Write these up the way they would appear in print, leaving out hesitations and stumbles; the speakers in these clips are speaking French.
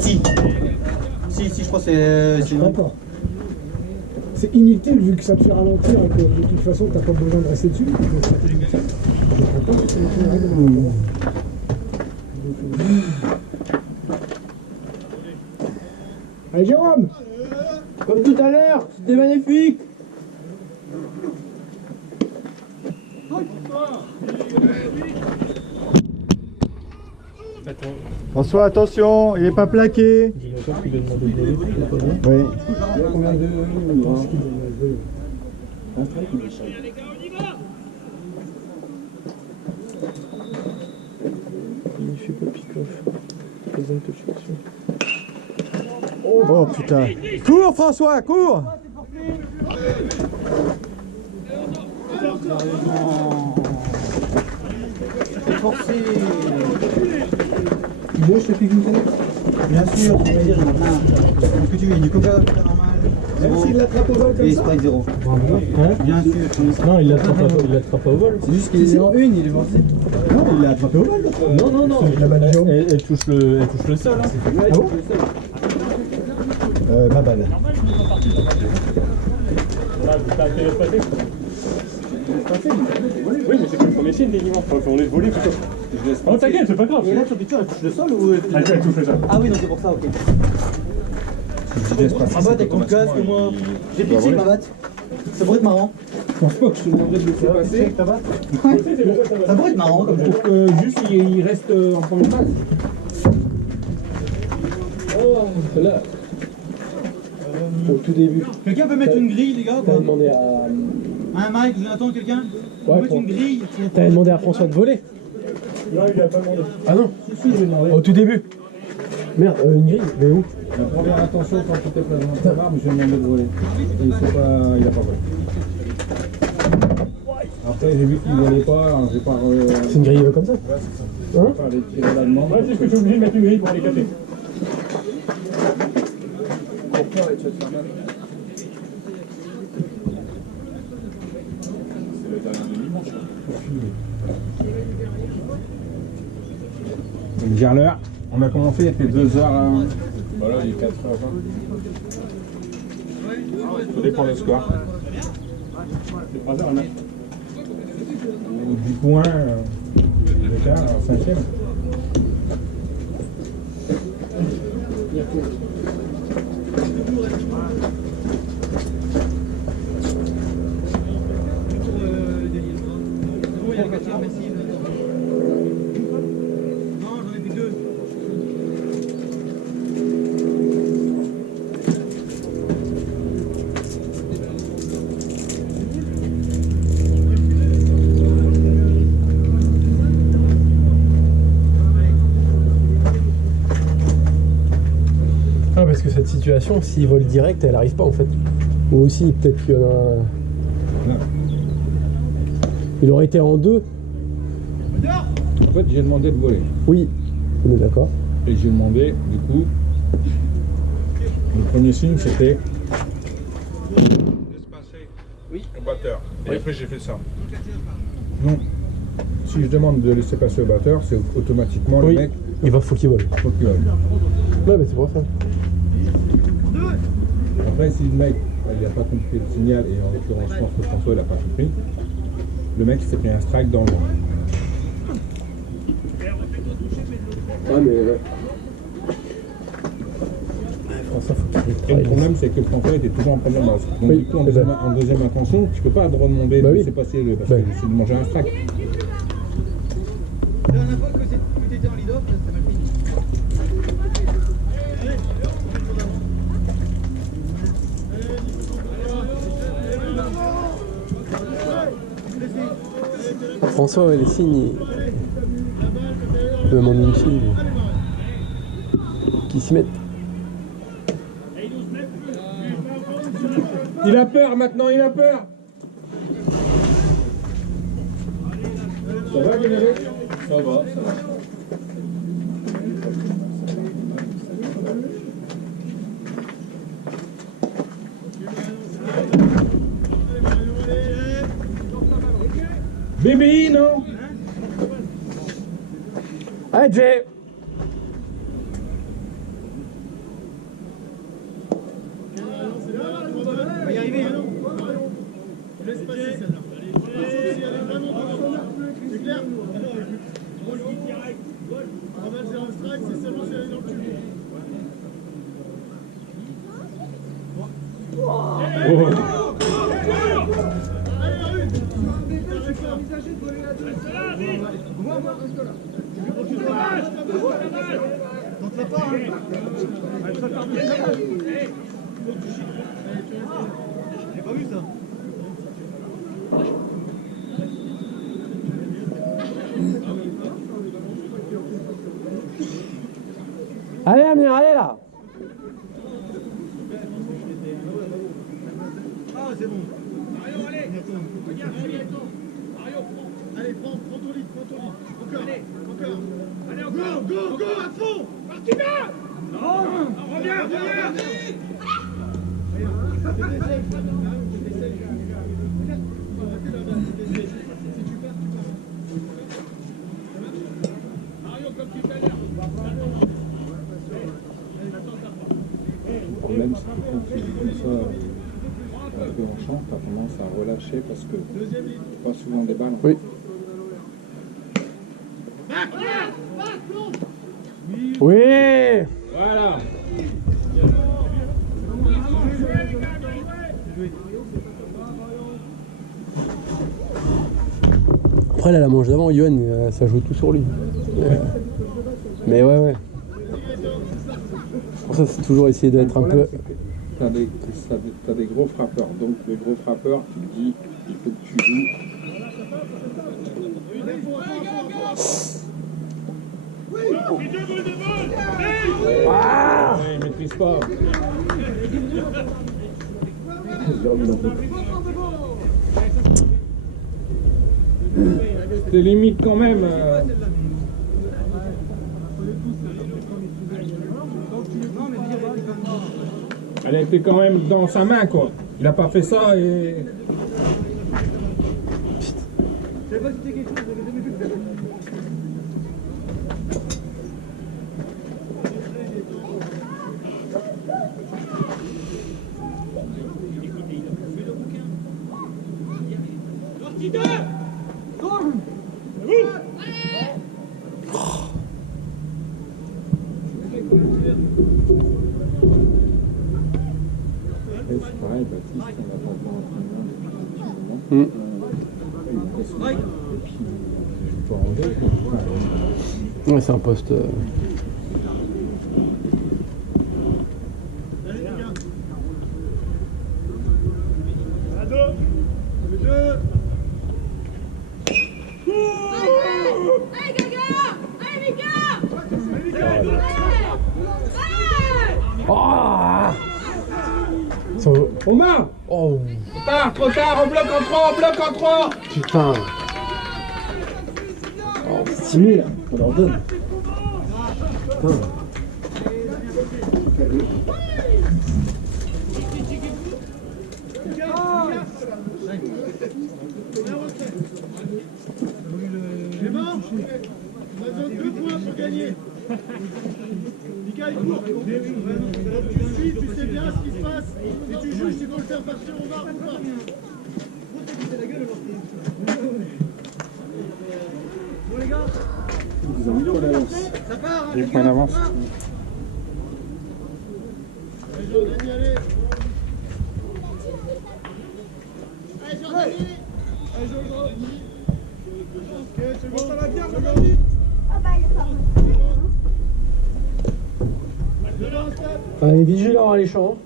Si. Si, je crois que c'est... Je crois pas. C'est inutile vu que ça te fait ralentir et que de toute façon t'as pas besoin de rester dessus. Donc c'est inutile. Je comprends pas que c'est une règle. Allez Jérôme. Comme tout à l'heure, c'était magnifique. François, attention, il n'est pas plaqué. J'ai l'impression qu'il a demandé de voler. Oui. Il y a combien de... Je pense qu'il doit voler. Un strike ou deux strikes? Il fait pas pick-off. Présente touch. Oh putain. Cours François, cours. Forcé. Il bouge ce pic vous Bien sûr, c'est plaisir, j'en ai plein. Ce que tu veux, du coca normal. Même s'il l'attrape au vol comme Et ça. Sprite 0. Hein? Bien sûr. Non, il l'attrape pas au vol. C'est juste qu'il est en une, il est forcé. Non, il l'a attrapé au vol. Non. Elle touche le sol. Hein. Ah bon ma balle. Oui, mais c'est pas le premier signe, techniquement. Enfin, on est volé plutôt. Oh, t'inquiète, c'est pas grave. Et là, ton picture, elle touche le sol ou... Elle touche le sol. Ah oui, donc c'est pour ça, ok. Ma batte avec ton casque, moi. J'ai pitié avec ma batte. Ça pourrait être marrant. Je pense pas que je te demanderais de laisser passer. Ta batte. Ça pourrait être marrant comme jeu. Pour que juste il reste en première base. Oh, là. Au tout début. Quelqu'un peut mettre une grille, les gars, T'as quoi? demandé à. Hein, Mike, Jonathan, quelqu'un? On Ouais, peut mettre pour- une grille. T'avais demandé à François de voler. Non, il a pas demandé. Ah non. Si, il est demandé. Au tout début. Merde, une grille. Mais où? La première intention quand tu t'es placé dans ta barbe, je lui ai demandé de voler. Et il a pas volé. Après, j'ai vu qu'il volait pas, alors j'ai pas. C'est une grille comme ça. Hein? Pas aller tirer la demande. Ouais, c'est ce que tu es obligé de mettre une grille pour les capter. Dire l'heure. On a commencé, il était 2h. Voilà, il est 4h20. Ça dépend du score. C'est 3h, là. Ou 10 points, l'écart, 5e. Non, j'en ai plus deux. Ah, parce que cette situation, s'il vole direct, elle arrive pas en fait. Ou aussi, peut-être qu'il y en a. Non. Il aurait été en deux. En fait, j'ai demandé de voler. Oui, on est d'accord. Et j'ai demandé, du coup, le premier signe c'était laisse passer au batteur. Et après j'ai fait ça. Non. Si je demande de laisser passer au batteur, c'est automatiquement Oui. le mec Faut qu'il vole. faut qu'il vole. Ouais, mais c'est pour ça. Après, si le mec il n'a pas compris le signal, et en l'occurrence je pense que François il n'a pas compris, le mec il s'est pris un strike dans le vent. Ah, mais. François, faut qu'il Et le travaille. problème c'est que François était toujours en première base. Donc Oui, du coup en c'est deuxième, ça. en deuxième intention, tu peux pas demander Bah de oui. laisser passer le parce Bah. que c'est de manger un strike. La dernière fois que tu étais en lead-off, ça m'a fini. François, ouais, les signes, il peut demander une fille qui s'y mettent. Il a peur maintenant, il a peur. Ça va, Guénéré? Ça va, ça va. Bébé, non? Allez, Jay! laisse passer celle-là. Si elle est vraiment dedans. C'est clair? On va le zéro strike, c'est seulement si elle est dans le tube. Allez, une. Tente-la pas, j'ai pas vu ça. Allez Amir, allez là. Ah, c'est bon. Allez, prends ton lit, Encore, encore. Allez, encore. Go, à fond. Parti bien. Reviens. Mario, comme tu fais l'air. Le problème, c'est que quand tu joues comme ça, un peu en champ, tu as tendance à relâcher parce que tu pas souvent des balles. Oui. Oui. Voilà. Après là, la manche d'avant, Yohan, ça joue tout sur lui. Mais ouais. Pour ça, c'est toujours essayer d'être un peu... T'as des gros frappeurs. Donc les gros frappeurs, tu te dis, il faut que tu joues. Ah, Il maîtrise pas. C'était limite quand même. Elle était quand même dans sa main, quoi. Il a pas fait ça et... C'est pareil, Baptiste, on n'a pas fait l'entraînement depuis un petit moment. Et puis, je peux ranger, quoi. ouais, c'est un poste... Omar! Oh Trop tard, on bloque en 3, putain. Oh, c'est timide, on leur donne. Putain. C'est bon? On a besoin de 2 points pour gagner. Mika, il court. Tu suis, tu sais bien ce qui se passe. Et tu juges s'il faut le faire partir au bar ou pas. Bon les gars, Ils ont mis quoi d'avance? ça part. Des points d'avance. Allez Jordan, allez. Allez Jordan. Allez Jordan. Ok, c'est bon, ça va bien, Jordan. Allez, vigilant, les champs.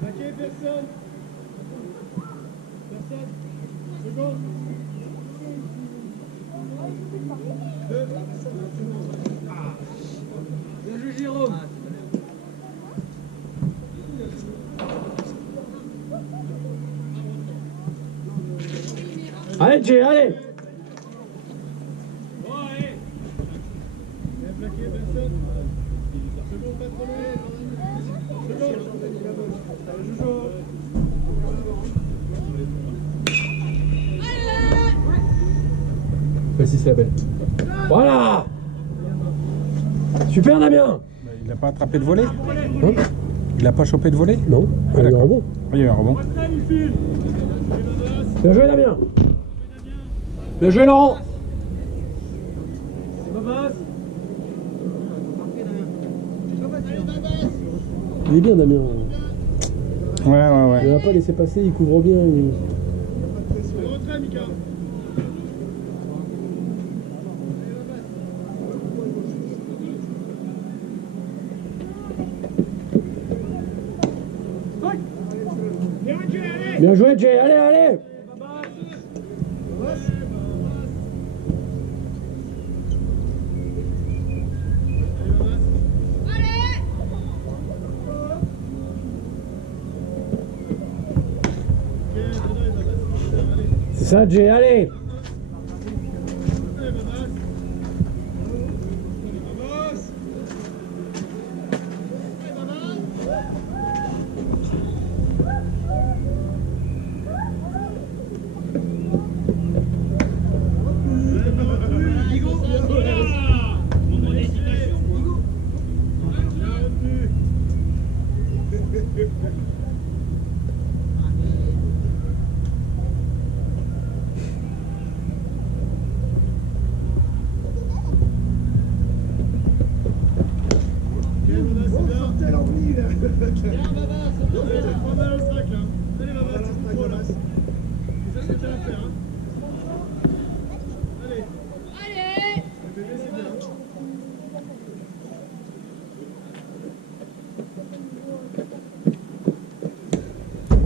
Plaqué, personne. Personne. Seconde. 2. Bien joué, Jérôme. Allez, Jay, allez. Bien plaqué, personne. Seconde, pas trop loin. Seconde. Joujou. Vas-y, c'est la belle. Voilà. Super Damien. Bah, il n'a pas attrapé de volet. Hein? Il n'a pas chopé de volet. Non, il y a eu un rebond. Il y a eu un rebond. Bien joué Damien. Bien joué Laurent. Il est bien Damien. Ouais. Il ne va pas laisser passer, il couvre bien. Rentrez, Mika. Bien joué Jay, allez. C'est ça Jay, allez.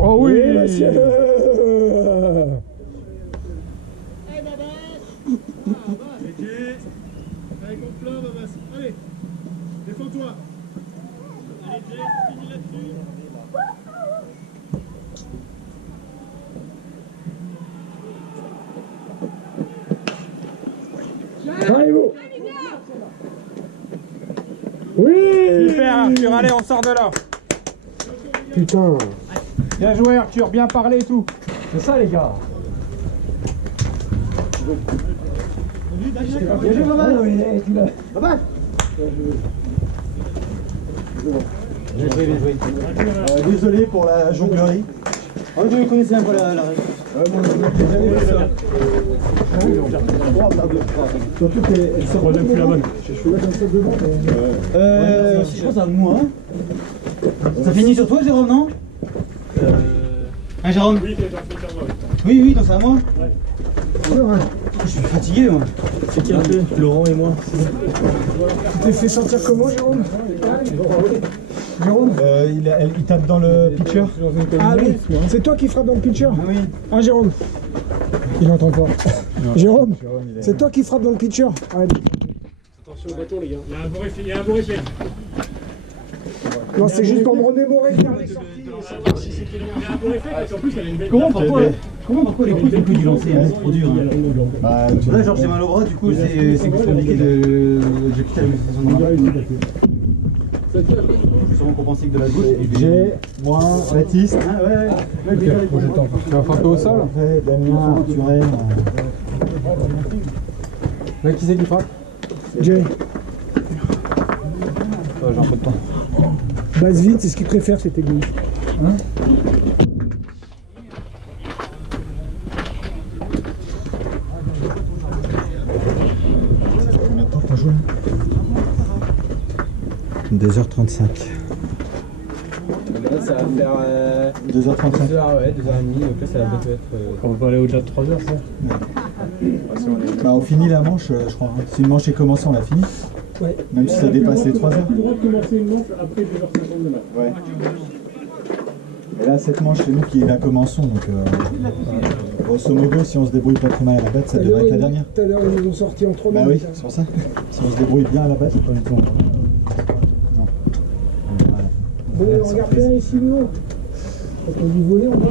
Oh oui, monsieur. Allez, avec mon plein, Babas. Allez, défends-toi. Allez, Jay, finis là-dessus. Allez-vous. Oui. Super Arthur, allez on sort de là. Putain. Bien joué Arthur, bien parlé et tout. C'est ça les gars. Bien joué, Babas. Babas. Désolé pour la jonglerie. Ah, vous connaissez un peu la règle. Surtout qu'elle sort plus la bonne. Je suis là comme ça devant. Je pense à moi. Hein. Ça finit sur toi, Jérôme, non Hein, Jérôme? Oui, donc c'est à moi. Je suis fatigué, moi. C'est qui un peu Laurent et moi. Tu t'es fait sentir comment, Jérôme? Jérôme Il tape dans le pitcher. Ah oui, c'est toi qui frappe dans le pitcher? Oui. Ah, Jérôme? Il n'entend pas. Jérôme, c'est toi qui frappe dans le pitcher? Allez. Attention au bâton, les gars. Il y a un beau réflexe. Non, c'est juste pour me remémorer faire les sorties. Il y a un beau réflexe parce qu'en plus, elle a une belle. Comment parfois les coups ils font que du lancer, hein, c'est trop dur. Hein. Bah, Là, genre j'ai mal au bras, du coup c'est compliqué de quitter l'administration de la main. Je vais sûrement compenser que de la gauche. J'ai, moi, Baptiste. Ah ouais. Tu vas frapper au sol. Après, Damien, Turel. Là qui c'est qui frappe? Jay, J'ai un peu de temps. base vite, c'est ce qu'il préfère, c'est égoïste. Hein? Combien de temps t'as joué? 2h35. Là, ça va faire 2h35. 2h, ouais, 2h30, donc là ça va peut-être être. On va aller au-delà de 3 heures, ça. Bah, on finit la manche, je crois. Si une manche est commencée, on l'a fini. Ouais. Même si ça dépasse les 3 heures. Le droit de commencer une manche après 2h50 de match. Ouais. Et là, cette manche, c'est nous qui la commençons. Donc, grosso modo, si on se débrouille pas trop mal à la batte, ça devrait être la dernière. Tout à l'heure, ils nous ont sorti en 3 Bah minutes. oui, c'est pour ça. Si on se débrouille bien à la batte, c'est pas du tout. Non. Voilà. Bon, on regarde bien les signaux. Quand on dit voler, on va.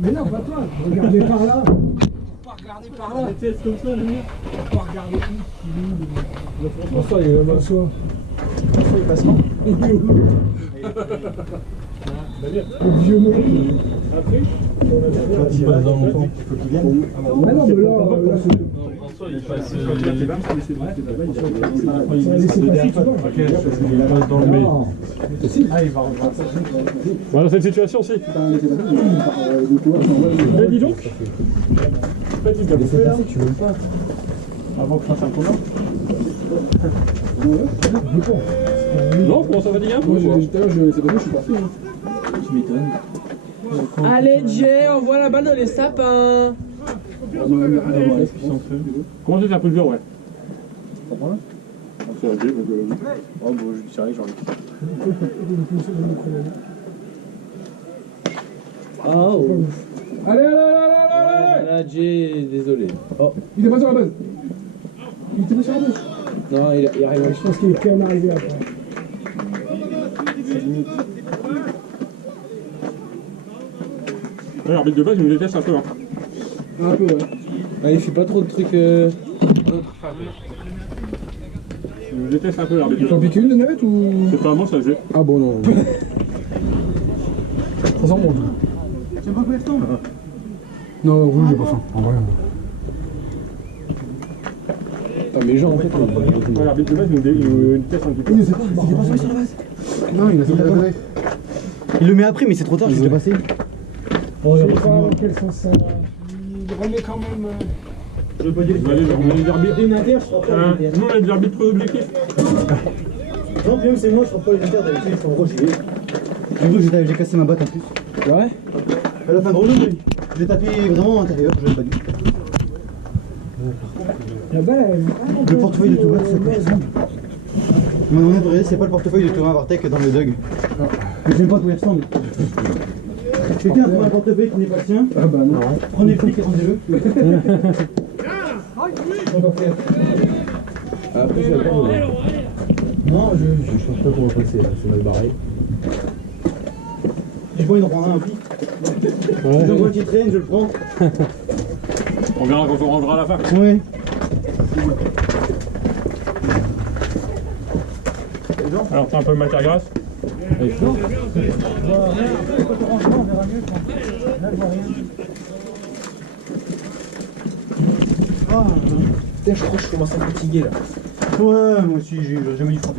Mais non, pas toi. Regardez par là. Pas regarder par là. Des tests comme ça, Damien. Pas regarder où. François, il est là-bas. François. Il passe quand Le vieux mec. Après, Quand il va dans longtemps, il faut qu'il vienne. Ah non, mais là c'est. François, il passe. Ça a laissé passer, tu vois. Dans le mail. voilà, cette situation aussi. Mais dis donc. Petit gars, Laissez passer, tu veux pas. avant que je fasse un commun. Je pense. Non, comment ça va dire un peu? Moi, c'est pas moi, je suis parti. Tu m'étonnes. Allez, Jay, envoie la balle dans les sapins. Comment ça, c'est un peu dur, ouais. Oh, bon, je suis sérieux, j'en ai. Oh. Allez, Là, Jay, désolé. Oh, il est pas sur la base. Il était pas sur la base. non, il arrive. Je pense qu'il est quand même arrivé après. Ouais, l'arbitre de base, il me déteste un peu. Hein. Un peu, ouais. Ah, il fait pas trop de trucs. Il me déteste un peu, l'arbitre de T'en base. piques une de navette ou. C'est pas vraiment ça, j'ai. Ah bon, non. Ça sent bon. Tu aimes pas couper le temps? Non, rouge, j'ai pas faim. En vrai. Ah, mais les gens, en fait. Ouais, l'arbitre de base, il me déteste un petit peu. Il était pas sur la base. Non, il a fait la base. Il le met après, mais c'est trop tard, je suis passé. Je sais pas dans quel sens ça. Il remet quand même. Je veux pas dire. On a les arbitres. Une inter, je frappe pas les inter. Nous, on a des arbitres trop objectifs. Non, même c'est moi, je frappe pas les inter, d'habitude ils sont en gros, j'y vais. J'ai cassé ma batte en plus. Ouais. À la fin de rouleau, oui. Je l'ai tapé vraiment à l'intérieur, je l'ai pas dit. La balle, elle. Le portefeuille de Touba, ça peut ressemble. Mais on est vrai, c'est pas le portefeuille de Thomas Bartek dans le Dug. Mais j'aime pas qu'il ressemble. Quelqu'un a trouvé un portefeuille qui n'est pas le sien. Ah bah non. Prenez le flic et rendez-le. On va faire. Après, ça va. Non, je pense pas qu'on va passer, là. C'est mal barré. j'ai pas envie d'en prendre un flic. J'en vois qui traîne, je le prends. On verra quand on rangera à la fin. Oui. Alors, c'est un peu de matière grasse. Allez, Quand on rangera, on verra mieux. Là, je vois rien. Putain, je crois que je commence à me fatiguer là. Ouais, moi aussi, j'ai jamais dû frapper.